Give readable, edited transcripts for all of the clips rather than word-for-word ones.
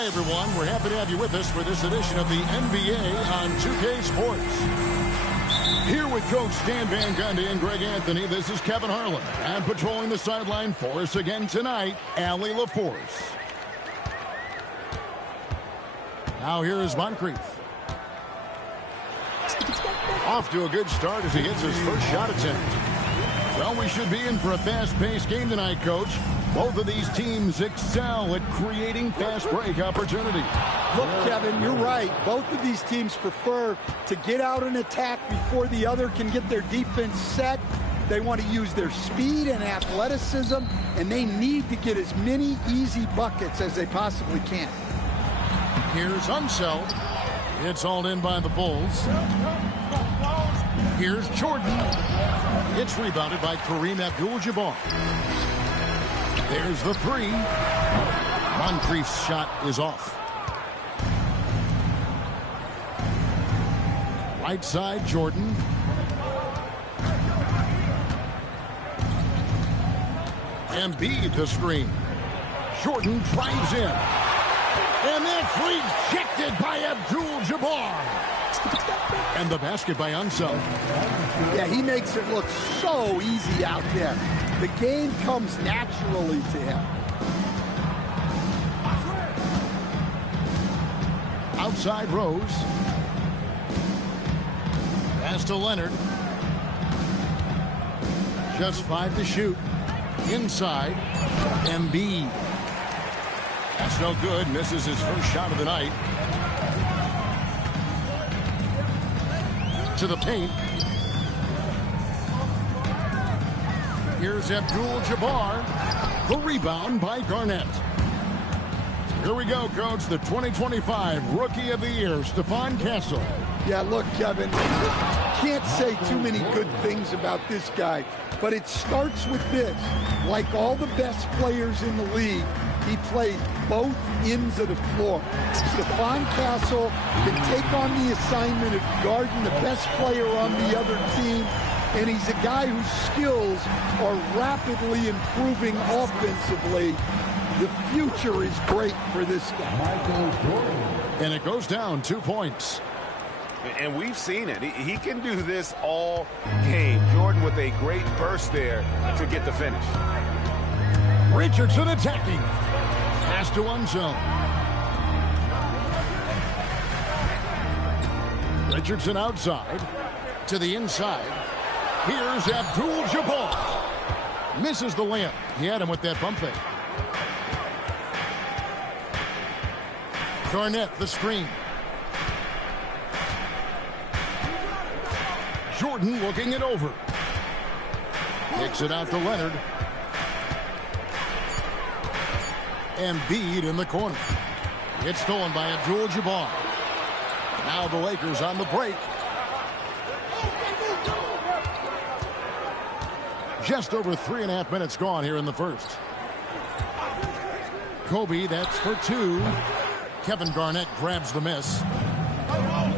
Hi, everyone. We're happy to have you with us for this edition of the NBA on 2K Sports. Here with Coach Stan Van Gundy and Greg Anthony, this is Kevin Harlan. And patrolling the sideline for us again tonight, Allie LaForce. Now here is Moncrief. Off to a good start as he gets his first shot attempt. Well, we should be in for a fast-paced game tonight, Coach. Both of these teams excel at creating fast break opportunities. Look, Kevin, you're right. Both of these teams prefer to get out and attack before the other can get their defense set. They want to use their speed and athleticism, and they need to get as many easy buckets as they possibly can. Here's Unseld. It's hauled in by the Bulls. Here's Jordan. It's rebounded by Kareem Abdul-Jabbar. There's the three. Moncrief's shot is off. Right side, Jordan. Embiid the screen. Jordan drives in. And that's rejected by Abdul-Jabbar. And the basket by Unseld. Yeah, he makes it look so easy out there. The game comes naturally to him. Outside Rose. Pass to Leonard. Just 5 to shoot. Inside. Embiid. That's no good. Misses his first shot of the night. To the paint. Here's Abdul-Jabbar. The rebound by Garnett. Here we go, Coach. The 2025 Rookie of the Year, Stephon Castle. Yeah, look, Kevin, can't say too many good things about this guy, but it starts with this. Like all the best players in the league, he plays both ends of the floor. Stephon Castle can take on the assignment of guarding the best player on the other team, and he's a guy whose skills are rapidly improving offensively. The future is great for this guy. And it goes down 2 points. And we've seen it. He can do this all game. Jordan with a great burst there to get the finish. Richardson attacking. Pass to Unseld. Richardson outside. To the inside. Here's Abdul-Jabbar. Misses the layup. He had him with that bump fake. Garnett, the screen. Jordan looking it over. Kicks it out to Leonard. Embiid in the corner. It's stolen by Abdul-Jabbar. Now the Lakers on the break. Just over 3.5 minutes gone here in the first. Kobe, that's for 2. Kevin Garnett grabs the miss.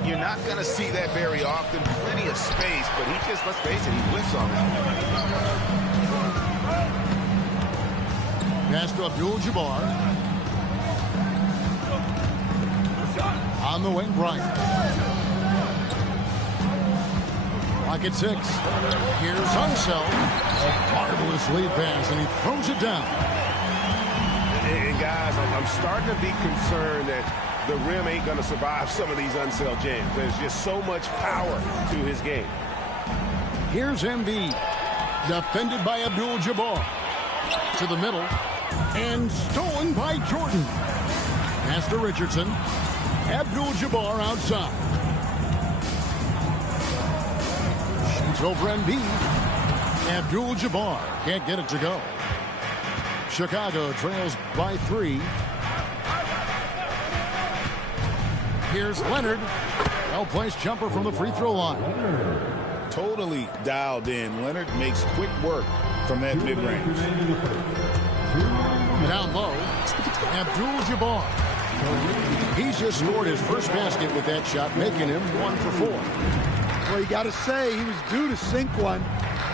You're not going to see that very often. Plenty of space, but he just, let's face it, he whiffs on that. Pass to Abdul-Jabbar. On the wing, Bryant. Clock at 6. Here's Unseld. Marvelous lead pass, and he throws it down. And guys, I'm starting to be concerned that the rim ain't going to survive some of these Unseld jams. There's just so much power to his game. Here's Embiid. Defended by Abdul-Jabbar. To the middle. And stolen by Jordan. Pass to Richardson. Abdul-Jabbar outside. Shoots over Embiid. Abdul-Jabbar can't get it to go. Chicago trails by 3. Here's Leonard. Well-placed jumper from the free throw line. Totally dialed in. Leonard makes quick work from that mid-range. Down low, Abdul-Jabbar. He's just scored his first basket with that shot, making him 1 for 4. Well, you got to say, he was due to sink one.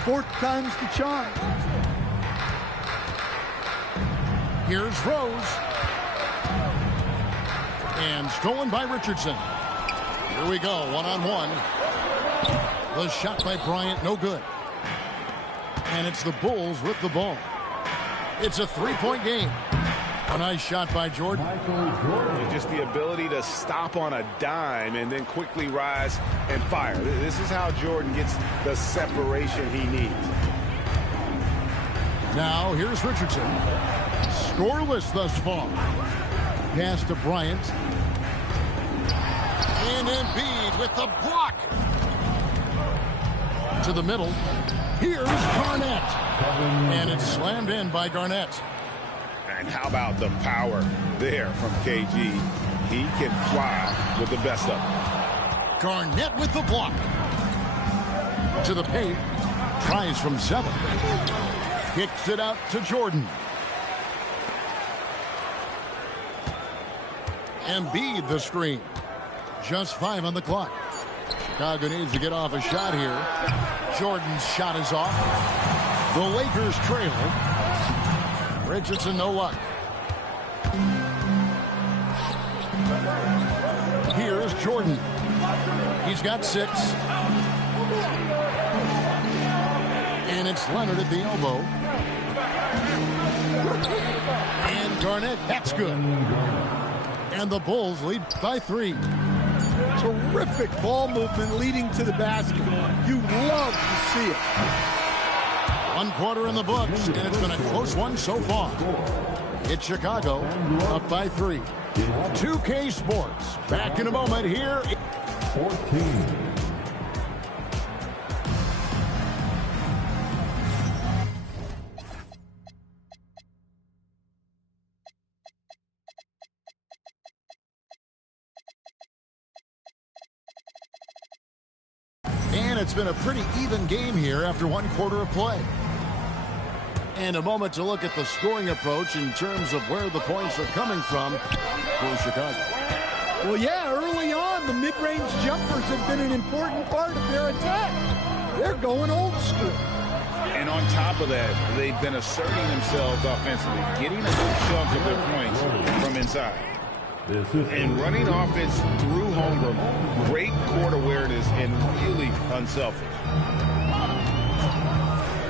4th time's the charm. Here's Rose. And stolen by Richardson. Here we go, one-on-one. The shot by Bryant, no good. And it's the Bulls with the ball. It's a three-point game. A nice shot by Jordan. Just the ability to stop on a dime and then quickly rise and fire. This is how Jordan gets the separation he needs. Now here's Richardson. Scoreless thus far. Pass to Bryant. And Embiid with the block. To the middle. Here's Garnett. And it's slammed in by Garnett. And how about the power there from KG? He can fly with the best of them. Garnett with the block. To the paint. Tries from 7. Kicks it out to Jordan. Embiid the screen. Just 5 on the clock. Chicago needs to get off a shot here. Jordan's shot is off. The Lakers trail. Richardson, no luck. Here's Jordan. He's got 6. And it's Leonard at the elbow. And Garnett, that's good. And the Bulls lead by 3. Terrific ball movement leading to the basket. You love to see it. 1 quarter in the books, and it's been a close one so far. It's Chicago up by 3. 2K Sports back in a moment here. 14. And it's been a pretty even game here after 1 quarter of play. And a moment to look at the scoring approach in terms of where the points are coming from for Chicago. Well, yeah, early on, the mid-range jumpers have been an important part of their attack. They're going old school. And on top of that, they've been asserting themselves offensively, getting a good chunk of their points from inside. And running offense through Holmgren, great court awareness and really unselfish.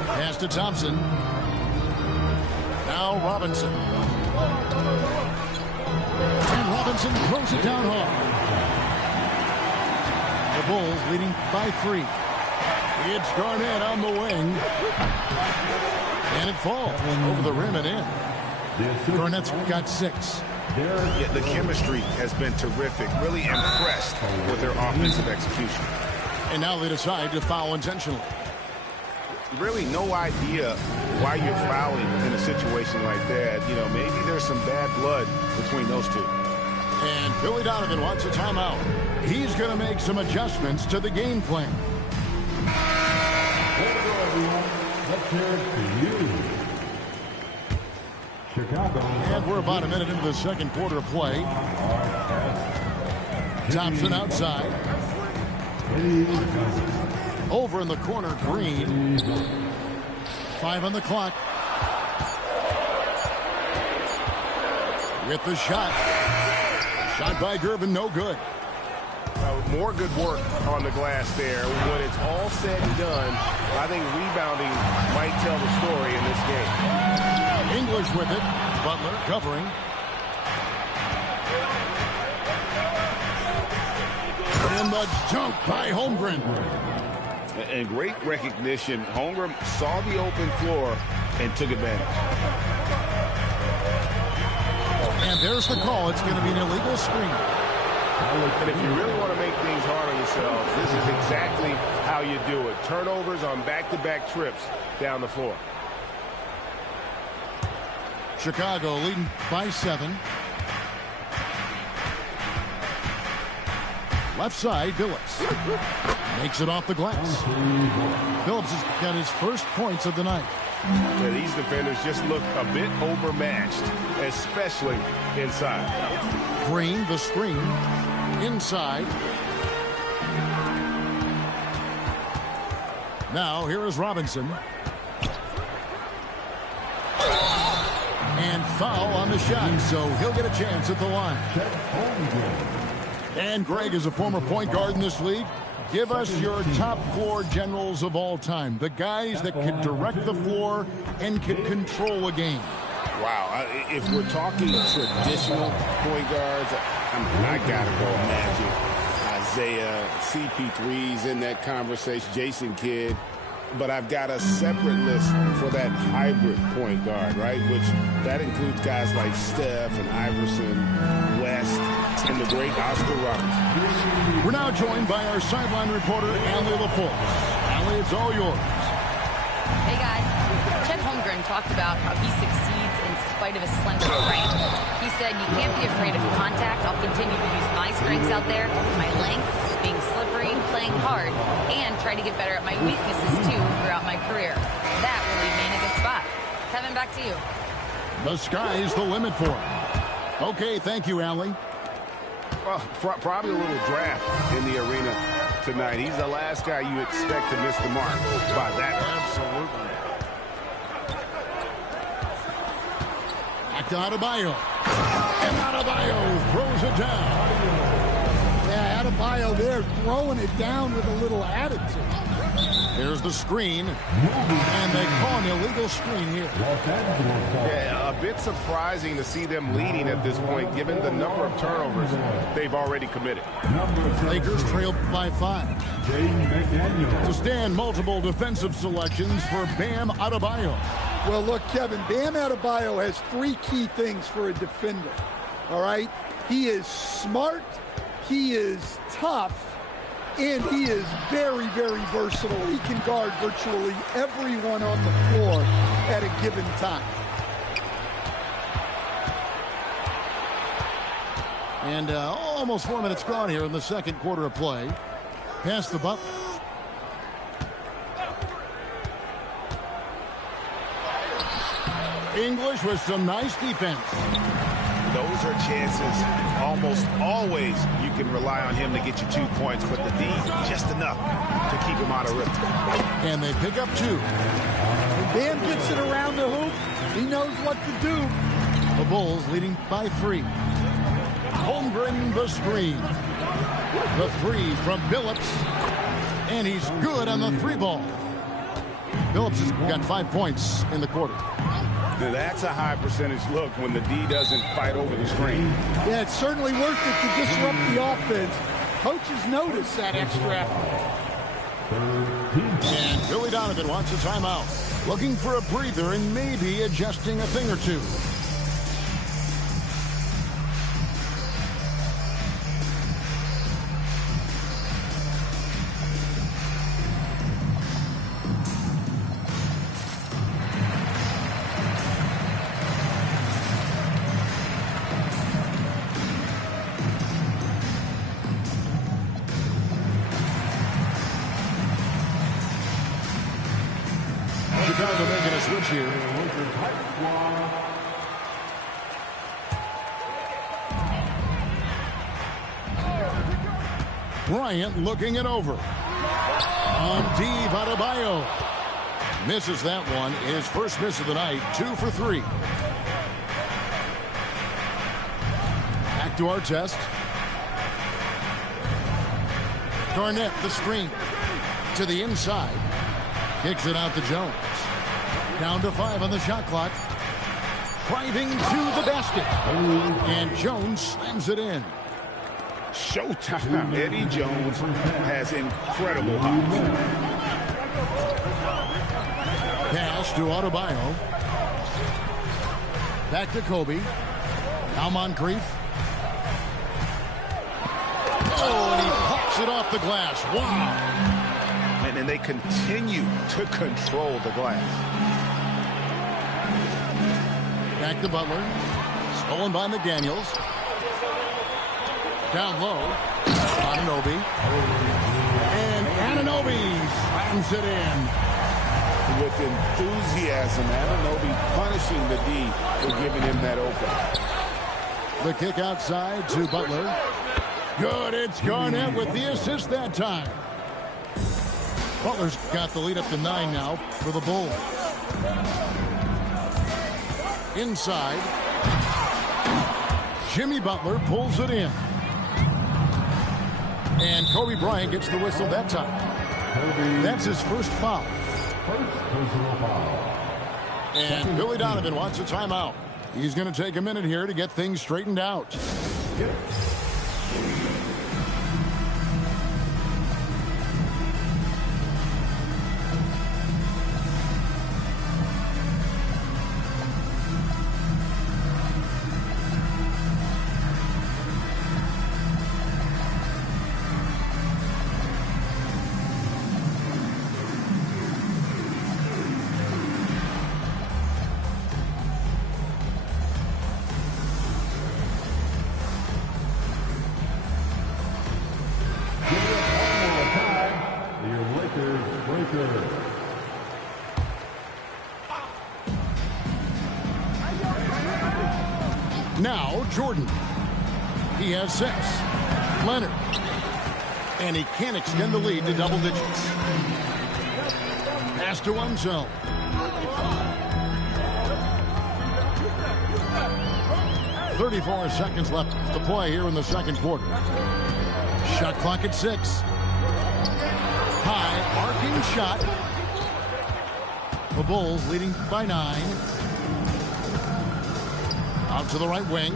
Pass to Thompson. Now Robinson. And Robinson throws it down hard. The Bulls leading by 3. It's Garnett on the wing. And it falls over the rim and in. Garnett's got 6. Yeah, the chemistry has been terrific. Really impressed with their offensive execution. And now they decide to foul intentionally. Really no idea why you're fouling in a situation like that. You know, maybe there's some bad blood between those two. And Billy Donovan wants a timeout. He's going to make some adjustments to the game plan. Let's hear it for you. Chicago. And we're about a minute into the second quarter of play. Thompson outside. Over in the corner, Green. 5 on the clock. With the shot. Shot by Gervin, no good. More good work on the glass there. When it's all said and done, I think rebounding might tell the story in this game. English with it. Butler covering. And the dunk by Holmgren. And great recognition. Holmgren saw the open floor and took advantage. And there's the call. It's going to be an illegal screen. And if you really want to make things hard on yourself, this is exactly how you do it. Turnovers on back-to-back trips down the floor. Chicago leading by 7. Left side, Billups. Makes it off the glass. Billups has got his first points of the night. Yeah, these defenders just look a bit overmatched, especially inside. Green, the screen. Inside. Now, here is Robinson. And foul on the shot, so he'll get a chance at the line. And Greg is a former point guard in this league. Give us your top floor generals of all time, the guys that can direct the floor and can control a game. Wow, if we're talking traditional point guards, I gotta go Magic, Isaiah, CP3's in that conversation, Jason Kidd. But I've got a separate list for that hybrid point guard, right? Which that includes guys like Steph and Iverson, West, and the great Oscar Robertson. We're now joined by our sideline reporter, Allie LaForce. Allie, it's all yours. Hey, guys. Chet Holmgren talked about how he succeeds in spite of his slender frame. He said, you can't be afraid of contact. I'll continue to use my strengths out there, my length, being slippery, playing hard, and try to get better at my weaknesses, too, throughout my career. That will leave me in a good spot. Kevin, back to you. The sky's the limit for him. Okay, thank you, Allie. Well, probably a little draft in the arena tonight. He's the last guy you expect to miss the mark by that. Absolutely. Back to Adebayo. And Adebayo throws it down. Yeah, Adebayo there throwing it down with a little attitude. There's the screen. And they call an illegal screen here. Yeah, a bit surprising to see them leading at this point, given the number of turnovers they've already committed. Lakers trail by 5. To stand multiple defensive selections for Bam Adebayo. Well, look, Kevin, Bam Adebayo has 3 key things for a defender. All right? He is smart, he is tough, and he is very, very versatile. He can guard virtually everyone on the floor at a given time. And almost 4 minutes gone here in the second quarter of play. Pass the Butler. English with some nice defense. Those are chances almost always you can rely on him to get you 2 points, but the D just enough to keep him out of rhythm. And they pick up 2. When Bam gets it around the hoop, he knows what to do. The Bulls leading by 3. Holmgren the screen. The 3 from Billups. And he's good on the 3 ball. Billups has got 5 points in the quarter. Now that's a high percentage look when the D doesn't fight over the screen. Yeah, it's certainly worth it to disrupt the offense. Coaches notice that extra effort. And Billy Donovan wants a timeout. Looking for a breather and maybe adjusting a thing or 2. Chicago making a switch here. Bryant looking it over. On Steve Adebayo. Misses that one. His first miss of the night. 2 for 3. Back to our test. Garnett the screen. To the inside. Kicks it out to Jones. Down to 5 on the shot clock. Driving to the basket. And Jones slams it in. Showtime. Eddie Jones has incredible hops. Pass to Adebayo. Back to Kobe. Now Moncrief. Oh, and he pops it off the glass. Wow. And they continue to control the glass. Back to Butler. Stolen by McDaniels. Down low. Anunoby. And Anunoby slams it in. With enthusiasm, Anunoby punishing the D for giving him that open. The kick outside to Butler. Good. It's Garnett with the assist that time. Butler's got the lead up to 9 now for the Bulls. Inside. Jimmy Butler pulls it in. And Kobe Bryant gets the whistle that time. That's his first foul. First personal foul. And Billy Donovan wants a timeout. He's going to take a minute here to get things straightened out. Now Jordan. He has 6. Leonard. And he can't extend the lead to double digits. Pass to Unzel. .34 seconds left to play here in the second quarter. Shot clock at 6. High arcing shot. The Bulls leading by 9. Out to the right wing.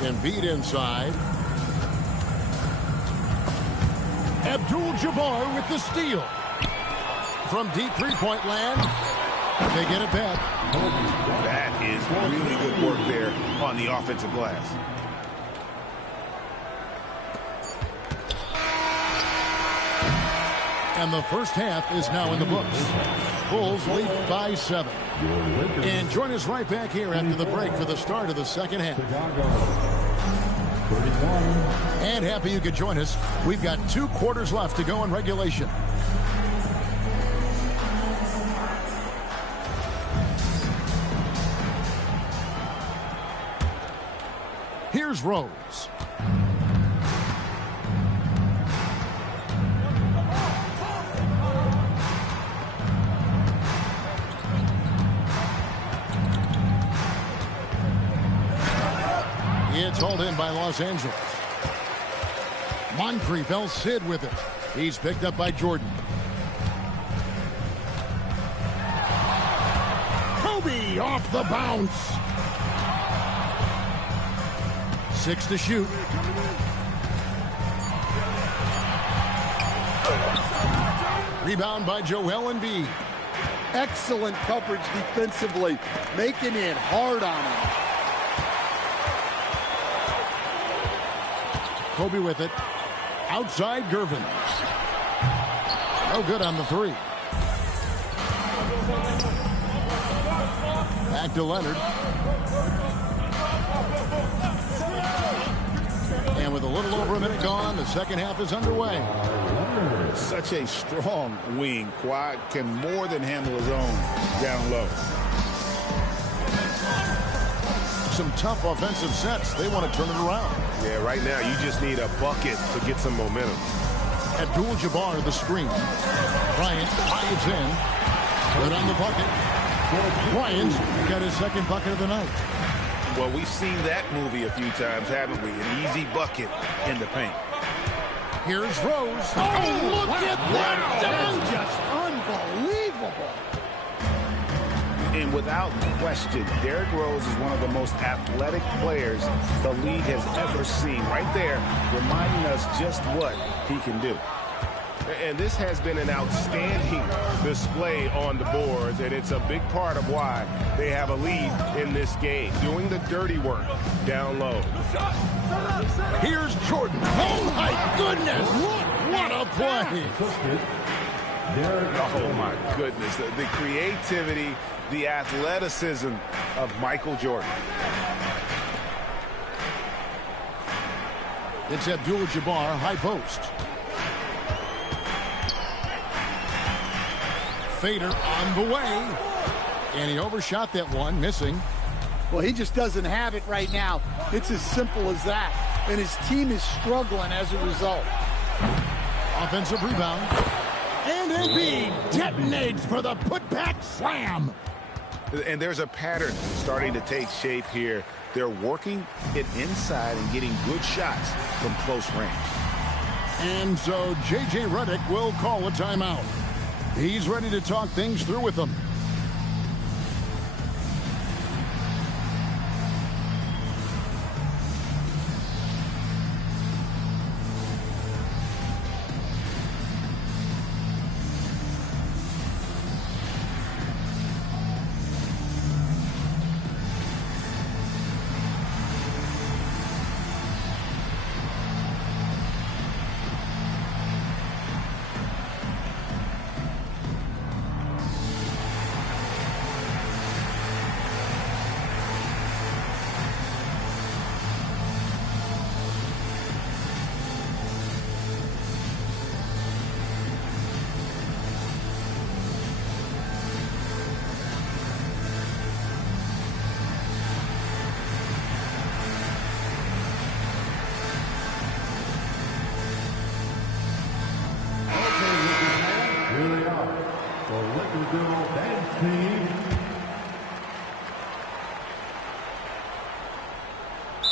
Embiid inside. Abdul-Jabbar with the steal. From deep three-point land, they get it back. That is really good work there on the offensive glass. And the first half is now in the books. Bulls lead by 7. And join us right back here after the break for the start of the second half. And happy you could join us. We've got 2 quarters left to go in regulation. Here's Rose. It's hauled in by Los Angeles. Moncrief El Cid with it. He's picked up by Jordan. Kobe off the bounce. 6 to shoot. Rebound by Joel Embiid. Excellent coverage defensively, making it hard on him. Kobe with it. Outside Gervin. No good on the 3. Back to Leonard. And with a little over a minute gone, the second half is underway. Such a strong wing. Kawhi can more than handle his own down low. Some tough offensive sets. They want to turn it around. Yeah, right now you just need a bucket to get some momentum. Abdul-Jabbar the screen. Bryant hides in. Put on the bucket. Bryant's got his second bucket of the night. Well, we've seen that movie a few times, haven't we? An easy bucket in the paint. Here's Rose. Oh, look at that! Just unbelievable. And without question, Derrick Rose is one of the most athletic players the league has ever seen. Right there, reminding us just what he can do. And this has been an outstanding display on the boards, and it's a big part of why they have a lead in this game, doing the dirty work down low. Here's Jordan. Oh, my goodness. What a play. Oh, my goodness. The creativity, the athleticism of Michael Jordan. It's Abdul-Jabbar, high post. Fader on the way. And he overshot that one, missing. Well, he just doesn't have it right now. It's as simple as that. And his team is struggling as a result. Offensive rebound. And Embiid detonates for the putback slam. And there's a pattern starting to take shape here. They're working it inside and getting good shots from close range. And so J.J. Redick will call a timeout. He's ready to talk things through with them.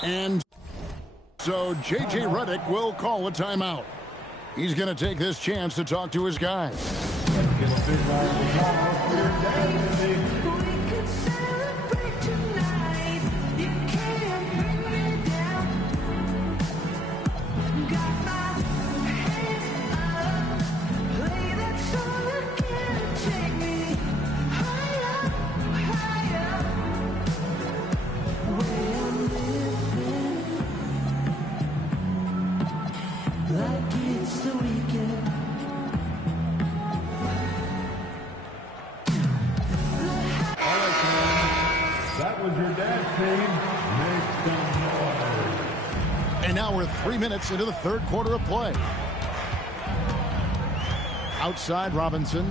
And so J.J. Redick will call a timeout. He's going to take this chance to talk to his guys. And now we're 3 minutes into the third quarter of play. Outside Robinson,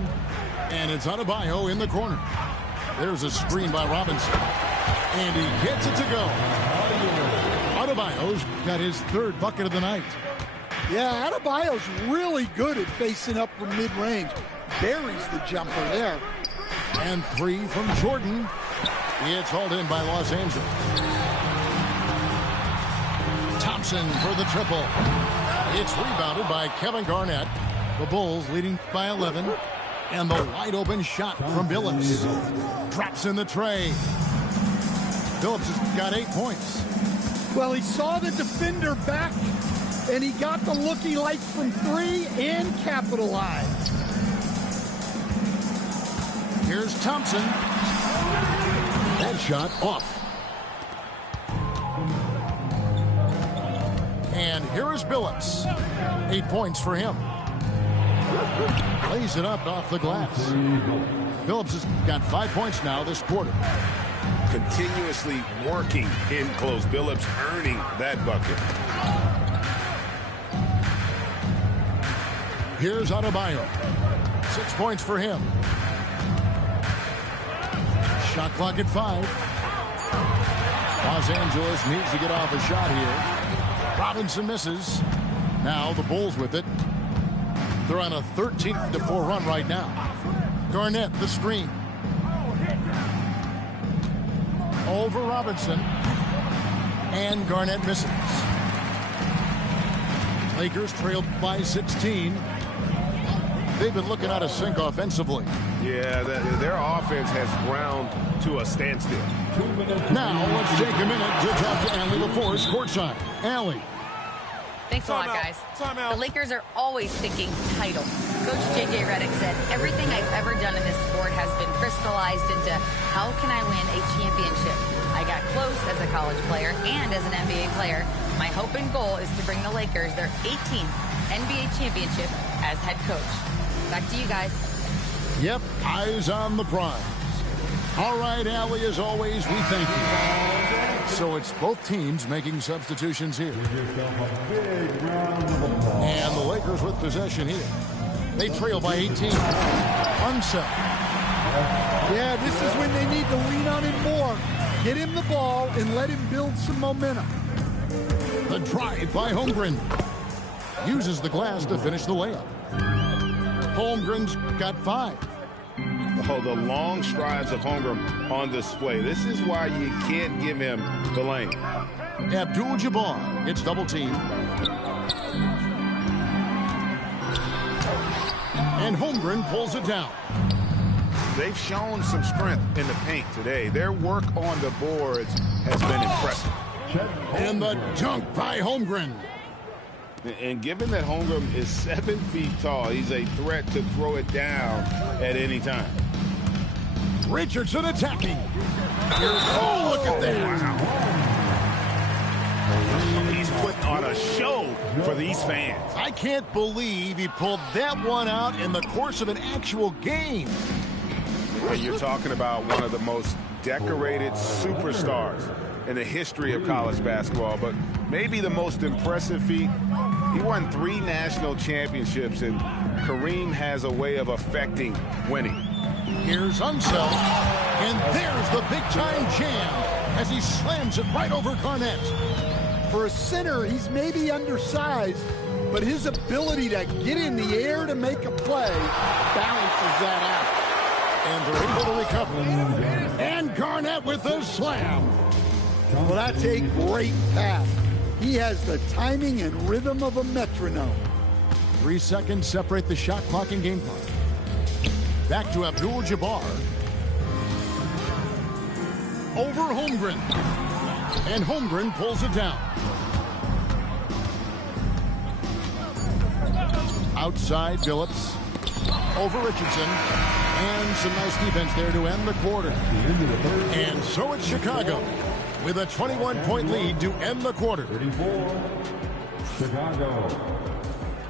and it's Adebayo in the corner. There's a screen by Robinson, and he gets it to go. Adebayo's got his third bucket of the night. Yeah, Adebayo's really good at facing up from mid-range. Buries the jumper there. And three from Jordan. It's hauled in by Los Angeles. Thompson for the triple. It's rebounded by Kevin Garnett. The Bulls leading by 11. And the wide open shot from Billups. Drops in the tray. Billups has got 8 points. Well, he saw the defender back, and he got the look he liked from three and capitalized. Here's Thompson. That shot off. And here is Billups. 8 points for him. Lays it up off the glass. Billups has got 5 points now this quarter. Continuously working in close. Billups earning that bucket. Here's Adebayo. 6 points for him. Shot clock at 5. Los Angeles needs to get off a shot here. Robinson misses. Now the Bulls with it. They're on a 13-4 run right now. Garnett, the screen. Over Robinson. And Garnett misses. Lakers trailed by 16. They've been looking out of sync offensively. Yeah, their offense has ground to a standstill. Now let's take a minute to talk to Allie LaForce courtside. Allie. Thanks a lot, guys. The Lakers are always thinking title. Coach J.J. Redick said, everything I've ever done in this sport has been crystallized into how can I win a championship. I got close as a college player and as an NBA player. My hope and goal is to bring the Lakers their 18th NBA championship as head coach. Back to you guys. Yep, eyes on the prize. All right, Allie, as always, we thank you. So it's both teams making substitutions here. And the Lakers with possession here. They trail by 18. Unsell. Yeah, this is when they need to lean on him more. Get him the ball and let him build some momentum. The drive by Holmgren. Uses the glass to finish the layup. Holmgren's got 5. Oh, the long strides of Holmgren on display. This is why you can't give him the lane. Abdul-Jabbar gets double teamed. And Holmgren pulls it down. They've shown some strength in the paint today. Their work on the boards has been impressive. And the dunk by Holmgren. And given that Holmgren is 7 feet tall, he's a threat to throw it down at any time. Richardson attacking. Oh, look at that. Wow. He's putting on a show for these fans. I can't believe he pulled that one out in the course of an actual game. And you're talking about one of the most decorated superstars in the history of college basketball, but maybe the most impressive feat. He won 3 national championships, and Kareem has a way of affecting winning. Here's Unseld, and there's the big-time jam as he slams it right over Garnett. For a center, he's maybe undersized, but his ability to get in the air to make a play balances that out. And they're able to recover. And Garnett with the slam. Well, that's a great pass. He has the timing and rhythm of a metronome. 3 seconds separate the shot clock and game clock. Back to Abdul-Jabbar. Over Holmgren. And Holmgren pulls it down. Outside Phillips. Over Richardson. And some nice defense there to end the quarter. And so it's Chicago with a 21-point lead to end the quarter. 34, Chicago,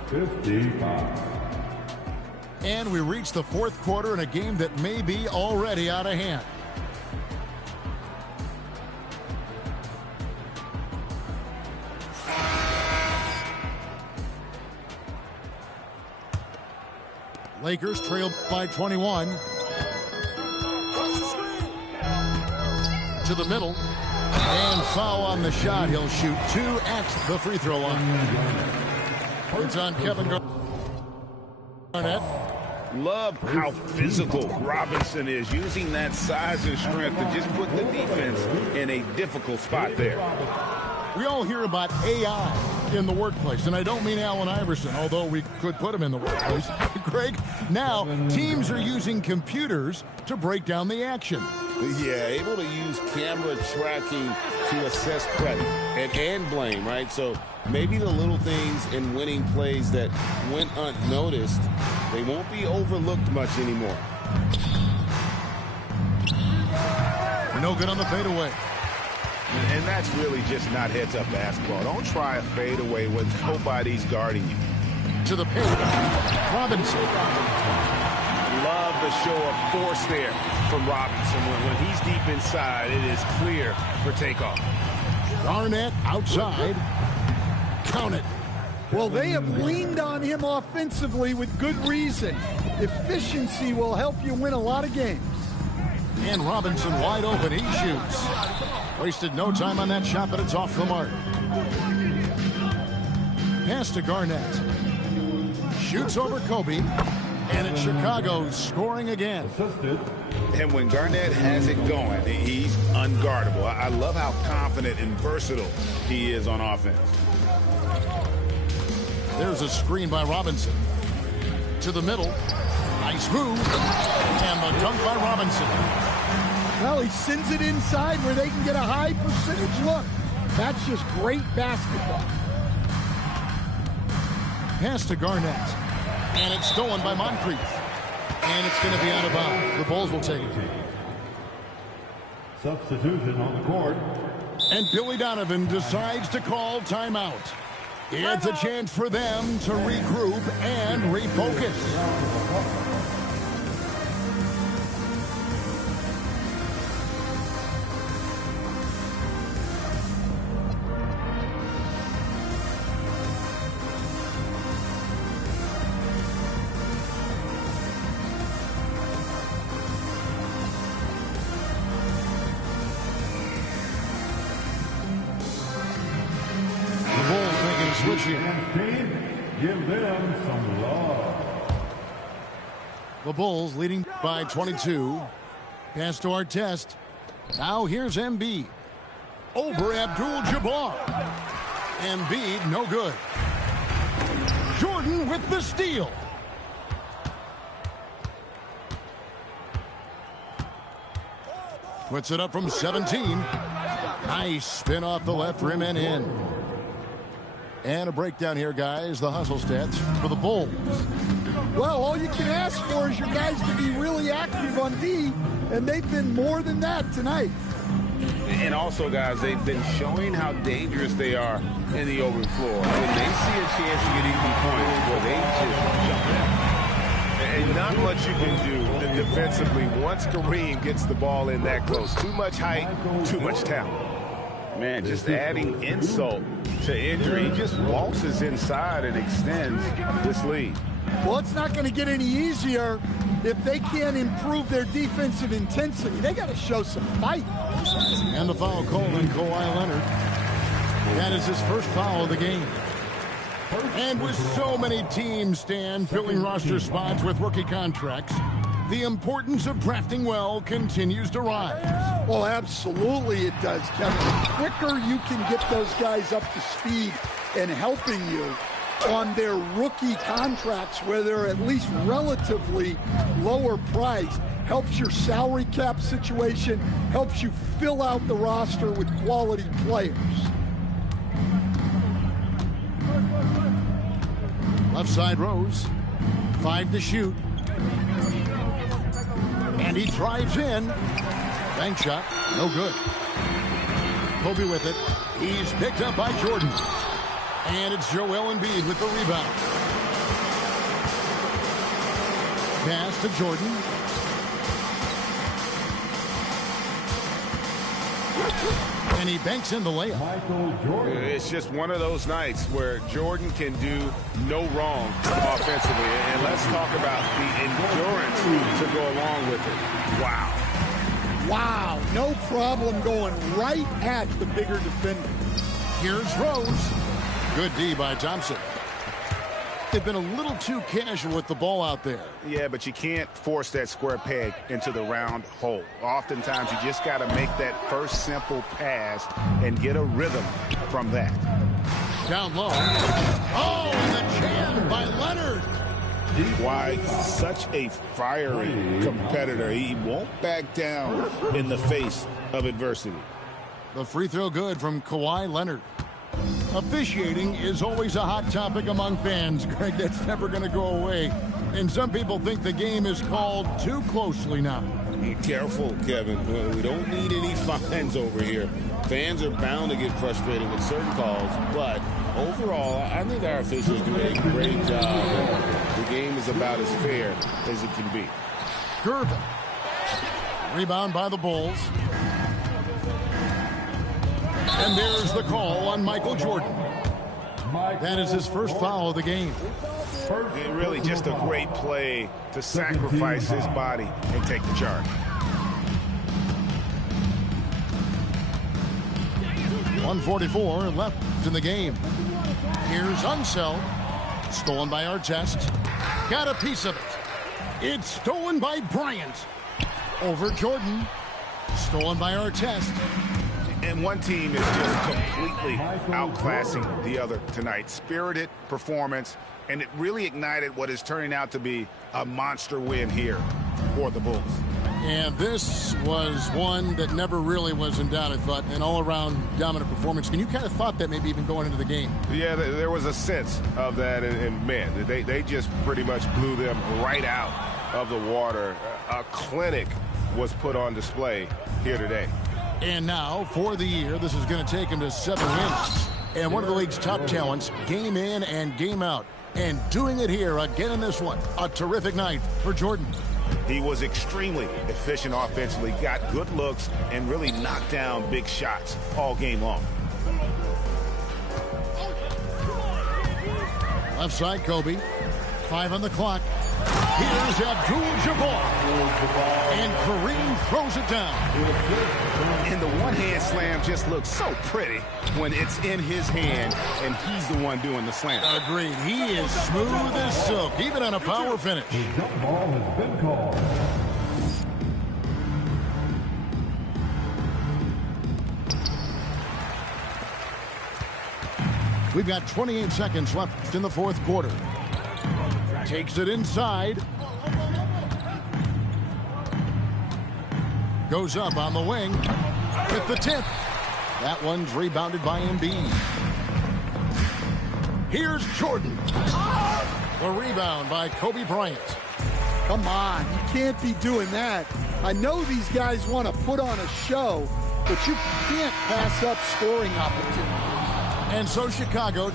55. And we reach the fourth quarter in a game that may be already out of hand. Lakers trail by 21. To the middle. And foul on the shot. He'll shoot 2 at the free throw line. It's on Kevin Garnett. Love how physical Robinson is, using that size and strength to just put the defense in a difficult spot there. We all hear about AI in the workplace, and I don't mean Allen Iverson, although we could put him in the workplace. Greg, now teams are using computers to break down the action. Yeah, able to use camera tracking to assess credit and blame, right? So maybe the little things in winning plays that went unnoticed, they won't be overlooked much anymore. No good on the fadeaway. And that's really just not heads-up basketball. Don't try a fadeaway when nobody's guarding you. To the paint. Robinson. Love the show of force there from Robinson. When he's deep inside, it is clear for takeoff. Garnett outside. Count it. Well, they have leaned on him offensively with good reason. Efficiency will help you win a lot of games. And Robinson wide open. He shoots. Wasted no time on that shot, but it's off the mark. Pass to Garnett. Shoots over Kobe. And it's Chicago scoring again. Assisted. And when Garnett has it going, he's unguardable. I love how confident and versatile he is on offense. There's a screen by Robinson. To the middle. Nice move. And the dunk by Robinson. Well, he sends it inside where they can get a high percentage look. That's just great basketball. Pass to Garnett. And it's stolen by Moncrief. And it's going to be out of bounds. The Bulls will take it. Substitution on the court. And Billy Donovan decides to call timeout. It's a chance for them to regroup and refocus. Switch here. Team, give them some love. The Bulls leading by 22. Pass to Artest. Now here's Embiid. Over Abdul-Jabbar. Embiid, no good. Jordan with the steal. Puts it up from 17. Nice spin off the left rim and in. And a breakdown here, guys. The hustle stats for the Bulls. Well, all you can ask for is your guys to be really active on D, and they've been more than that tonight. And also, guys, they've been showing how dangerous they are in the open floor. When they see a chance to get easy points, well, they just jump in. And not much you can do defensively once Kareem gets the ball in that close. Too much height, too much talent. Man, just adding insult to injury. He just waltzes inside and extends this lead. Well, it's not going to get any easier if they can't improve their defensive intensity. They got to show some fight. And the foul called on Kawhi Leonard. That is his first foul of the game. And with so many teams, Stan, filling roster spots with rookie contracts, the importance of drafting well continues to rise. Well, absolutely it does, Kevin. The quicker you can get those guys up to speed and helping you on their rookie contracts where they're at least relatively lower priced, helps your salary cap situation, helps you fill out the roster with quality players. Left side Rose, 5 to shoot. And he drives in. Bank shot, no good. Kobe with it. He's picked up by Jordan. And it's Joel Embiid with the rebound. Pass to Jordan. And he banks in the layup. It's just one of those nights where Jordan can do no wrong offensively. And let's talk about the endurance to go along with it. Wow. Wow, no problem going right at the bigger defender. Here's Rose. Good D by Thompson. They've been a little too casual with the ball out there. Yeah, but you can't force that square peg into the round hole. Oftentimes, you just got to make that first simple pass and get a rhythm from that. Down low. Oh, and the jam by Leonard. Why, such a fiery competitor. He won't back down in the face of adversity. The free throw good from Kawhi Leonard. Officiating is always a hot topic among fans, Greg. That's never going to go away. And some people think the game is called too closely now. Be careful, Kevin. We don't need any fines over here. Fans are bound to get frustrated with certain calls, but overall, I think our officials do a great job. The game is about as fair as it can be. Gervin. Rebound by the Bulls. And there's the call on Michael Jordan. That is his first foul of the game. And really just a great play to sacrifice his body and take the charge. .144 left in the game. Here's Unseld. Stolen by Artest. Got a piece of it. It's stolen by Bryant. Over Jordan. Stolen by Artest. And one team is just completely outclassing the other tonight. Spirited performance, and it really ignited what is turning out to be a monster win here for the Bulls. And this was one that never really was in doubt, I thought, an all-around dominant performance. And you kind of thought that maybe even going into the game. Yeah, there was a sense of that, and man, they just pretty much blew them right out of the water. A clinic was put on display here today. And now, for the year, this is going to take him to 7 wins. And one of the league's top talents, game in and game out. And doing it here again in this one. A terrific night for Jordan. He was extremely efficient offensively, got good looks, and really knocked down big shots all game long. Left side, Kobe. 5 on the clock. Here's Abdul-Jabbar. And Kareem throws it down. And the one-hand slam just looks so pretty when it's in his hand and he's the one doing the slam. Agreed. He is smooth as silk, even on a power finish. A jump ball has been called. We've got 28 seconds left in the fourth quarter. Takes it inside. Goes up on the wing. With the tip. That one's rebounded by Embiid. Here's Jordan. The rebound by Kobe Bryant. Come on, you can't be doing that. I know these guys want to put on a show, but you can't pass up scoring opportunities. And so Chicago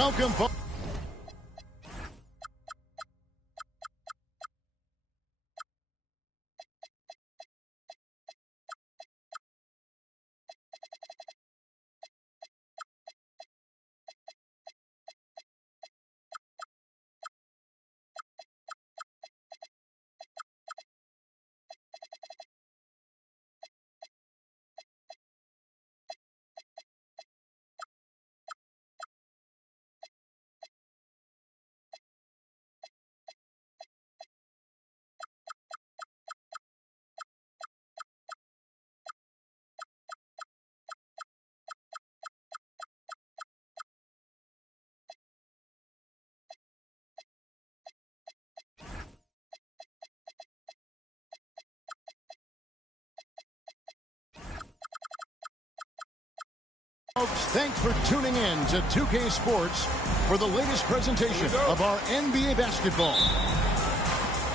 Welcome, folks. Folks, thanks for tuning in to 2K Sports for the latest presentation of our NBA basketball.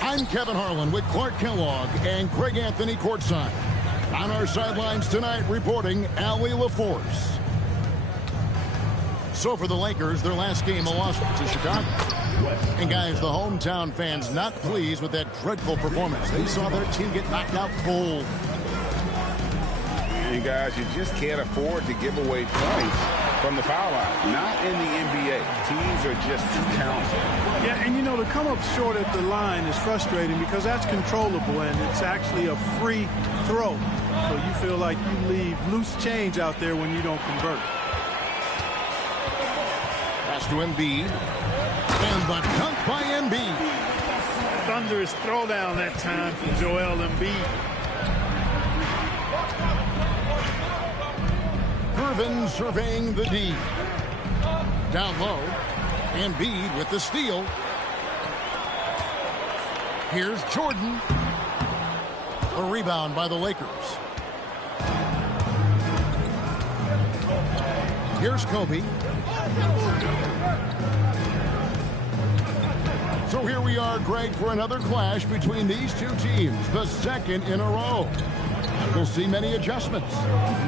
I'm Kevin Harlan with Clark Kellogg and Greg Anthony courtside. On our sidelines tonight, reporting Allie LaForce. So for the Lakers, their last game, a loss to Chicago. And guys, the hometown fans not pleased with that dreadful performance. They saw their team get knocked out cold. And guys, you just can't afford to give away points from the foul line. Not in the NBA. Teams are just too talented. Yeah, and you know, to come up short at the line is frustrating because that's controllable and it's actually a free throw. So you feel like you leave loose change out there when you don't convert. Pass to Embiid. And the dunk by Embiid. Thunderous throwdown that time from Joel Embiid. Irvin surveying the D. Down low. Embiid with the steal. Here's Jordan. A rebound by the Lakers. Here's Kobe. So here we are, Greg, for another clash between these two teams, the second in a row. We'll see many adjustments.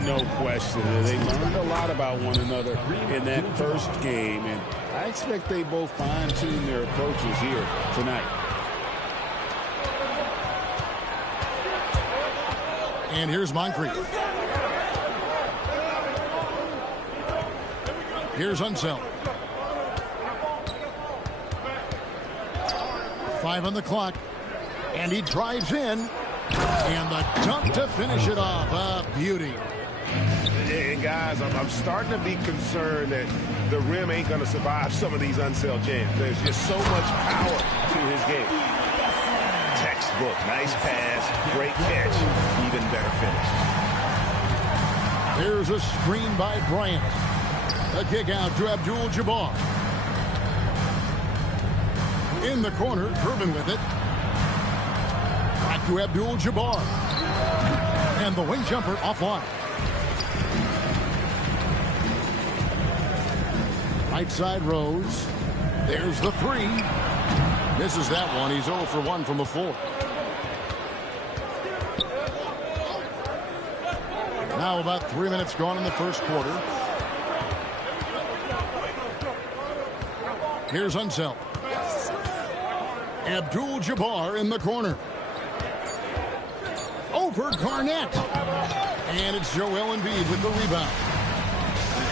No question. They learned a lot about one another in that first game, and I expect they both fine-tune their approaches here tonight. And here's Moncrief. Here's Unseld. 5 on the clock. And he drives in. And the dunk to finish it off. A beauty. And guys, I'm starting to be concerned that the rim ain't going to survive some of these Unseld jams. There's just so much power to his game. Textbook. Nice pass. Great catch. Even better finish. Here's a screen by Bryant. A kick out to Abdul-Jabbar. In the corner, Irvin with it. Back to Abdul-Jabbar. And the wing jumper offline. Right side Rose. There's the three. Misses that one. He's 0 for 1 from the floor. Now about 3 minutes gone in the first quarter. Here's Unseld. Abdul-Jabbar in the corner. Over Garnett. And it's Joel Embiid with the rebound.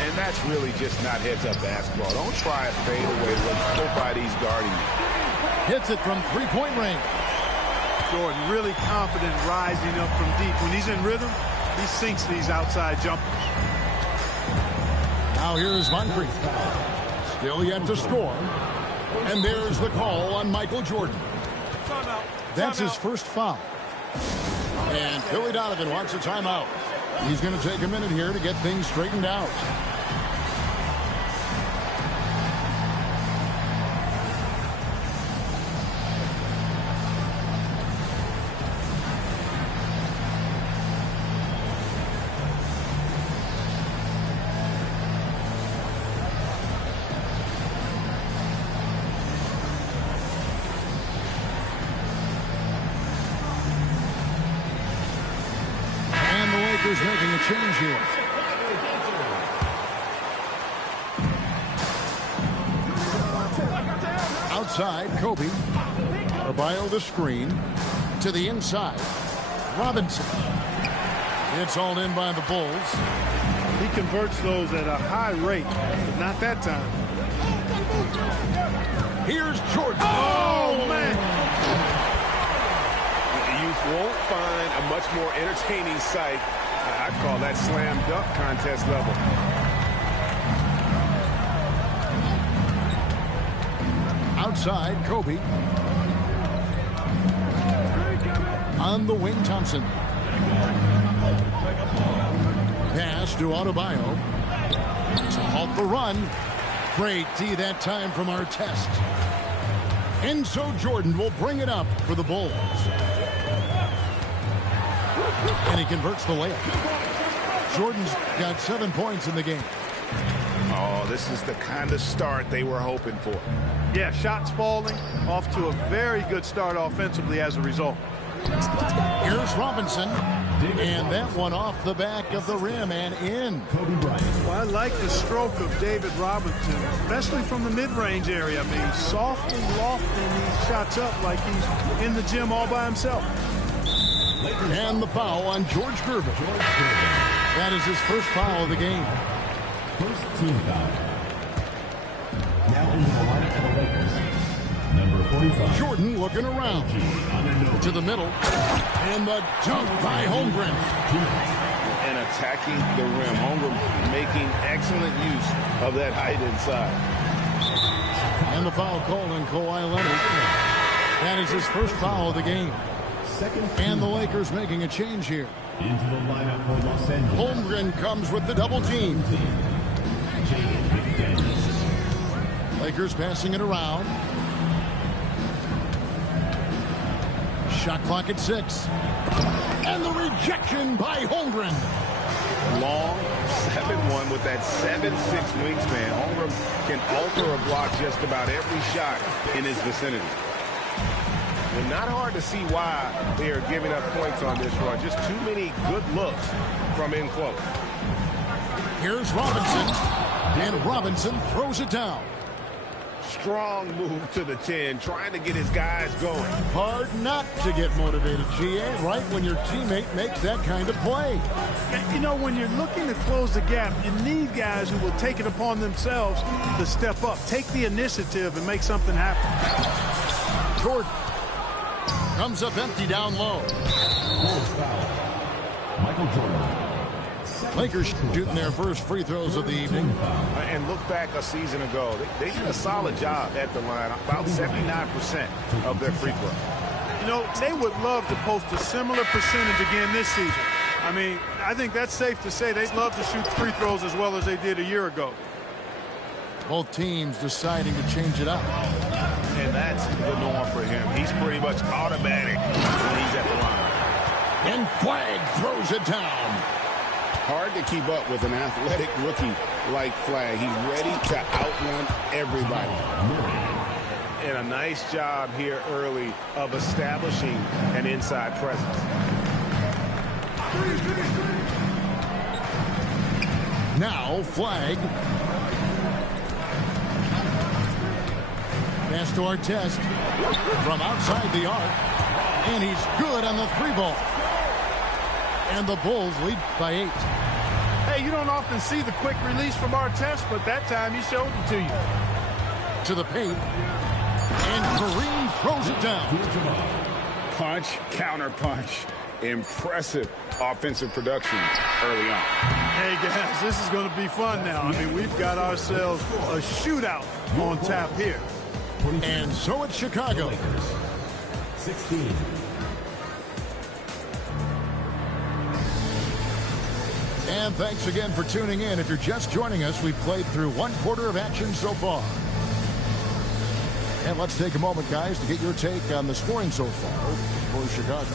And that's really just not heads-up basketball. Don't try a fadeaway when nobody's guarding you. Hits it from three-point range. Jordan really confident rising up from deep. When he's in rhythm, he sinks these outside jumpers. Now here's Moncrief. Still yet to score. And there's the call on Michael Jordan. That's his first foul. And Billy Donovan wants a timeout. He's going to take a minute here to get things straightened out. Lakers making a change here. Outside, Kobe. Adebayo the screen. To the inside. Robinson. It's all in by the Bulls. He converts those at a high rate, but not that time. Here's Jordan. Oh, man. You won't find a much more entertaining sight. I'd call that slam dunk contest level. Outside, Kobe. On the wing, Thompson. Pass to Adebayo. To halt the run. Great D that time from Artest. Enzo Jordan will bring it up for the Bulls. And he converts the layup. Jordan's got 7 points in the game. Oh, this is the kind of start they were hoping for. Yeah, shots falling, off to a very good start offensively as a result. Here's Robinson. And that one off the back of the rim and in. Well, I like the stroke of David Robinson, especially from the mid-range area. I mean, softly lofting these shots up like he's in the gym all by himself. And the foul on George Gervin. That is his first foul of the game. First team foul. Now into the lineup for the Lakers. Number 45. Jordan looking around. To the middle. And the dunk by Holmgren. And attacking the rim. Holmgren making excellent use of that height inside. And the foul called on Kawhi Leonard. That is his first foul of the game. And the Lakers making a change here. Into the lineup for Los Angeles. Holmgren comes with the double team. Lakers passing it around. Shot clock at 6. And the rejection by Holmgren. Long 7-1 with that 7'6" wingspan. Holmgren can alter a block just about every shot in his vicinity. And not hard to see why they are giving up points on this run. Just too many good looks from in close. Here's Robinson. And Robinson throws it down. Strong move to the 10, trying to get his guys going. Hard not to get motivated, GA, right when your teammate makes that kind of play. You know, when you're looking to close the gap, you need guys who will take it upon themselves to step up, take the initiative, and make something happen. Jordan comes up empty down low. Michael Jordan. Lakers shooting their first free throws of the evening. And look back a season ago. They did a solid job at the line, about 79% of their free throws. You know, they would love to post a similar percentage again this season. I mean, I think that's safe to say they'd love to shoot free throws as well as they did a year ago. Both teams deciding to change it up. And that's the norm for him. He's pretty much automatic when he's at the line. And Flagg throws it down. Hard to keep up with an athletic rookie like Flagg. He's ready to outrun everybody. And a nice job here early of establishing an inside presence. Now Flagg. Pass to Artest from outside the arc. And he's good on the 3-ball. And the Bulls lead by 8. Hey, you don't often see the quick release from Artest, but that time he showed it to you. To the paint. And Kareem throws it down. Punch, counter punch. Impressive offensive production early on. Hey, guys, this is going to be fun now. I mean, we've got ourselves a shootout on tap here. And so it's Chicago. 16. And thanks again for tuning in. If you're just joining us, we've played through 1 quarter of action so far. And let's take a moment, guys, to get your take on the scoring so far for Chicago.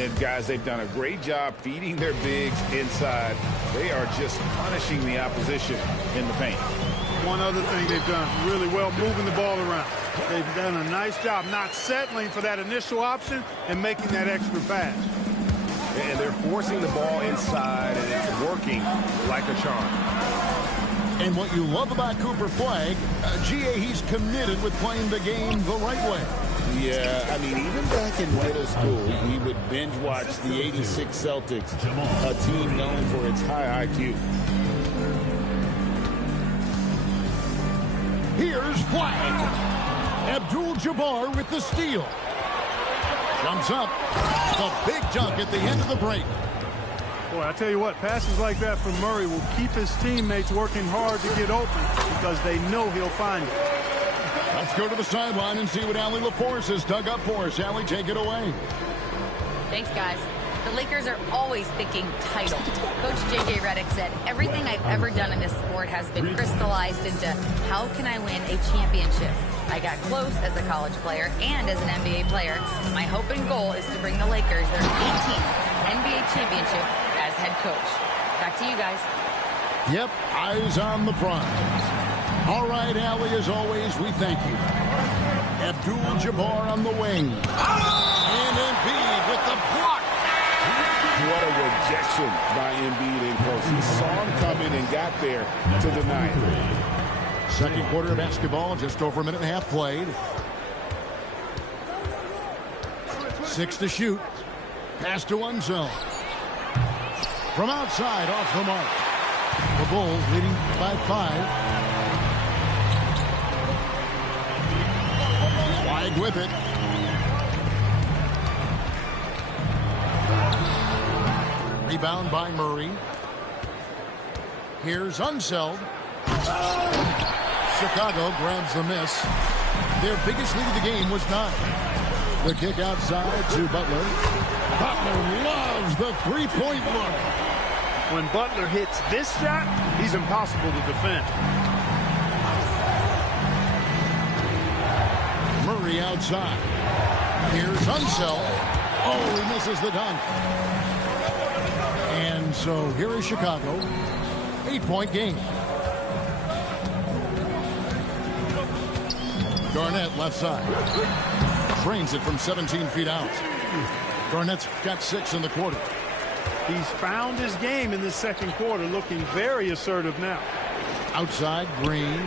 And, guys, they've done a great job feeding their bigs inside. They are just punishing the opposition in the paint. One other thing they've done really well, moving the ball around. They've done a nice job not settling for that initial option and making that extra pass. And they're forcing the ball inside, and it's working like a charm. And what you love about Cooper Flagg, GA, he's committed with playing the game the right way. Yeah, I mean, even back in middle school, we would binge watch the '86 Celtics, a team known for its high IQ. Here's Flagg. Abdul-Jabbar with the steal. Jumps up. The big dunk at the end of the break. Boy, I tell you what, passes like that from Murray will keep his teammates working hard to get open because they know he'll find it. Let's go to the sideline and see what Allie LaForce has dug up for us. Allie, take it away. Thanks, guys. The Lakers are always thinking title. Coach J.J. Redick said, everything I've ever done in this sport has been crystallized into how can I win a championship? I got close as a college player and as an NBA player. My hope and goal is to bring the Lakers their 18th NBA championship as head coach. Back to you guys. Yep, eyes on the prize. All right, Allie, as always, we thank you. Abdul-Jabbar on the wing. And Embiid with the block. What a rejection by Embiid in close. He saw him coming and got there to deny it. Second quarter of basketball, just over a minute and a half played. 6 to shoot. Pass to one zone. From outside, off the mark. The Bulls leading by 5. Wide with it. Rebound by Murray. Here's Unseld. Chicago grabs the miss. Their biggest lead of the game was 9. The kick outside to Butler. Butler loves the three-point look. When Butler hits this shot, he's impossible to defend. Murray outside. Here's Unseld. Oh, he misses the dunk. And so here is Chicago. 8-point game. Garnett left side. Trains it from 17 feet out. Garnett's got 6 in the quarter. He's found his game in the second quarter, looking very assertive now. Outside, Green.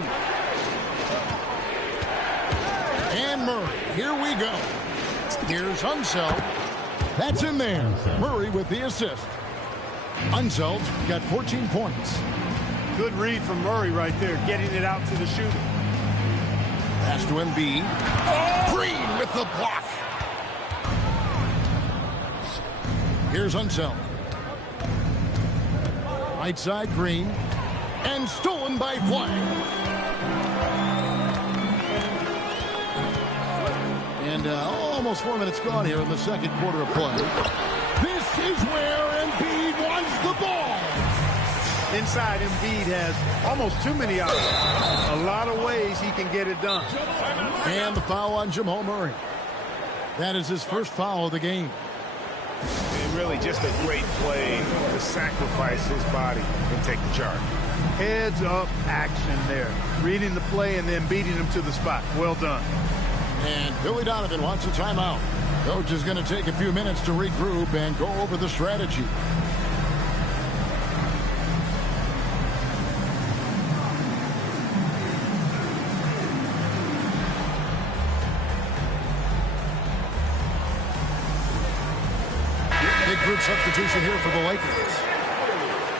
And Murray. Here we go. Here's Unseld. That's in there. Murray with the assist. Unseld's got 14 points. Good read from Murray right there, getting it out to the shooter. Pass to Embiid. Green with the block. Here's Unseld. Right side, Green. And stolen by Flagg. And almost 4 minutes gone here in the second quarter of play. This is where Embiid wants the ball. Inside, Embiid has almost too many options. A lot of ways he can get it done. And the foul on Jamal Murray. That is his first foul of the game. And really just a great play to sacrifice his body and take the charge. Heads up action there. Reading the play and then beating him to the spot. Well done. And Billy Donovan wants a timeout. Coach is going to take a few minutes to regroup and go over the strategy. Big group substitution here for the Lakers.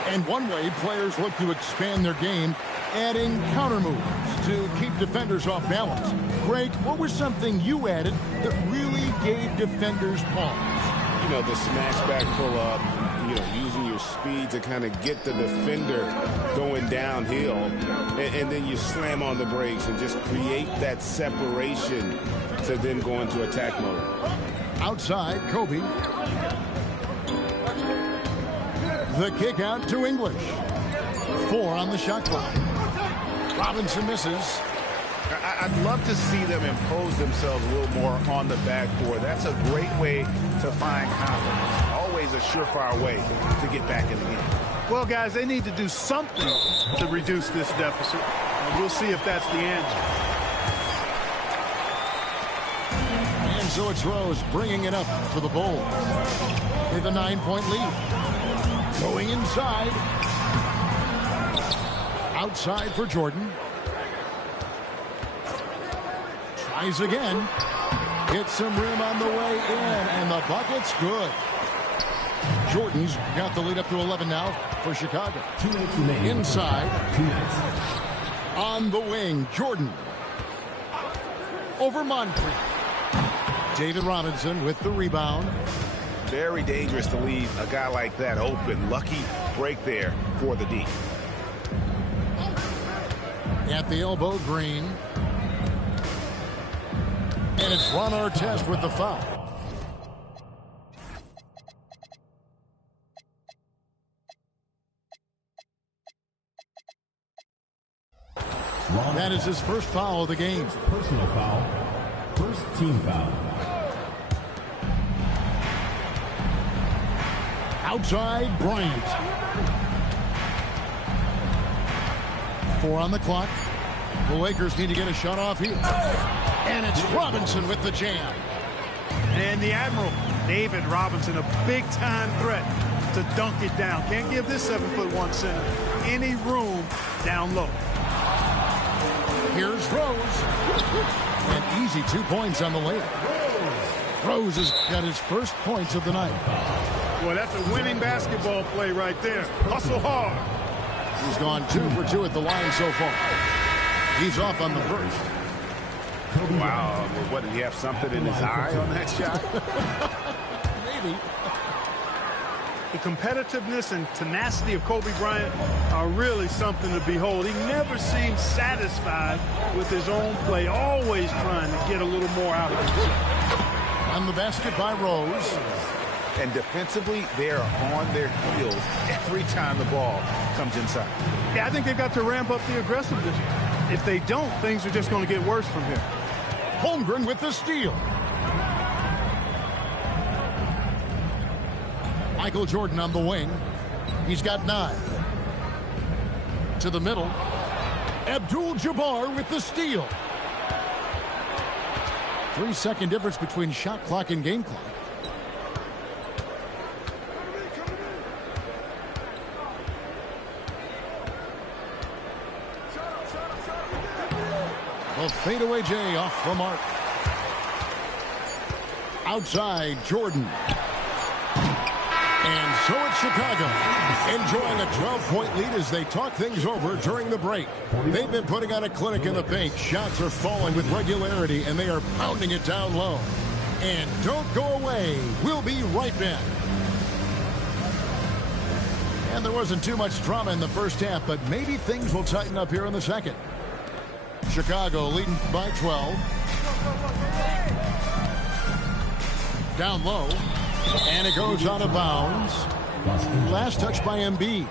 And one way players look to expand their game, adding counter moves to keep defenders off balance. Greg, what was something you added that really gave defenders pause? You know, the smash back pull up, you know, using your speed to kind of get the defender going downhill. And then you slam on the brakes and just create that separation to then go into attack mode. Outside, Kobe. The kick out to English. 4 on the shot clock. Robinson misses. I'd love to see them impose themselves a little more on the backboard. That's a great way to find confidence. Always a surefire way to get back in the game. Well, guys, they need to do something to reduce this deficit. And we'll see if that's the answer. And so it's Rose bringing it up for the Bulls. With a 9-point lead. Going inside. Outside for Jordan. Tries again. Hits some rim on the way in, and the bucket's good. Jordan's got the lead up to 11 now for Chicago. Inside. On the wing, Jordan. Over Moncrief. David Robinson with the rebound. Very dangerous to leave a guy like that open. Lucky break there for the D. At the elbow, Green. And it's Ron Artest with the foul. That is his first foul of the game. Personal foul. First team foul. Outside, Bryant. 4 on the clock. The Lakers need to get a shot off here. And it's Robinson with the jam. And the Admiral, David Robinson, a big-time threat to dunk it down. Can't give this 7'1" center any room down low. Here's Rose. An easy 2 points on the layup. Rose has got his first points of the night. Well, that's a winning basketball play right there. Hustle hard. He's gone 2 for 2 at the line so far. He's off on the first. Wow. What, did he have something in his eye on that shot? Maybe. The competitiveness and tenacity of Kobe Bryant are really something to behold. He never seems satisfied with his own play, always trying to get a little more out of it. On the basket by Rose. And defensively, they are on their heels every time the ball comes inside. Yeah, I think they've got to ramp up the aggressiveness. If they don't, things are just going to get worse from here. Holmgren with the steal. Michael Jordan on the wing. He's got 9. To the middle. Abdul-Jabbar with the steal. 3-second difference between shot clock and game clock. The fadeaway J off the mark. Outside, Jordan. And so it's Chicago, enjoying a 12-point lead as they talk things over during the break. They've been putting on a clinic in the paint. Shots are falling with regularity, and they are pounding it down low. And don't go away. We'll be right back. And there wasn't too much drama in the first half, but maybe things will tighten up here in the second. Chicago leading by 12. Down low. And it goes out of bounds. Last touch by Embiid.